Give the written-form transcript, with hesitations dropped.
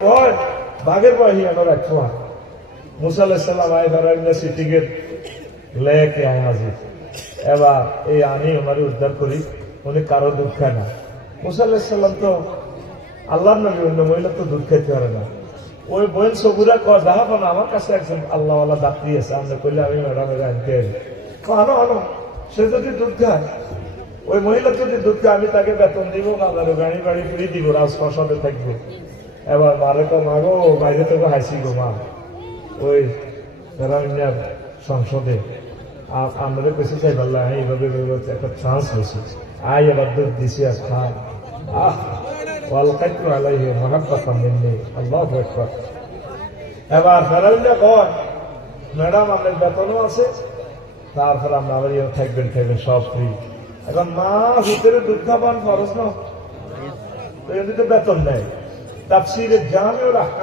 বাঘের বহি আমার রাখা মুসা আলাইহিস সালাম আয় ধরাইনা সিটিগের লেকে আয় হাজির এবার এই আনি ওনারে উদ্ধার করি উনি কারো দুধ খায় না মুসা আলাইহিস সালাম তো আল্লাহর নবী অন্য মহিলা তো দুধ খাইতে পারে না ওই বোন সবুরা কয় যাহাবো আমার কাছে একজন আল্লাহওয়ালা ডাক্তার আছে আমরা কইলে আমি ম্যাডামের আনতে আনো আনো সে যদি দুধ খায় ওই মহিলা যদি দুধ খায় আমি তাকে বেতন দিব বাজারে গাড়ি বাড়ি ফিরে দিব রাজপ্রাসাদে থাকবো এবার মারে তো মাগো বাইরে থেকে হাসি গো মা ওই ফেরামিনার সংসদে আমরা কেসে চাই পারলাম এইভাবে একটা চান্স হয়েছে আই এবার দুধ দিছি আর খায় আহ ওয়ালকাইতু আলাইহি মাহাব্বাতাম মিন্নি আল্লাহু আকবার এবার ফেরামিনা কয় ম্যাডাম আপনার বেতনও আছে তারপর আমরা আবার থাকবেন সব ফ্রি এখন মা ভিতরে দুধ খাবার খরচ না তো এমনিতে বেতন নেয় তাফসীরে জামিউল আহকাম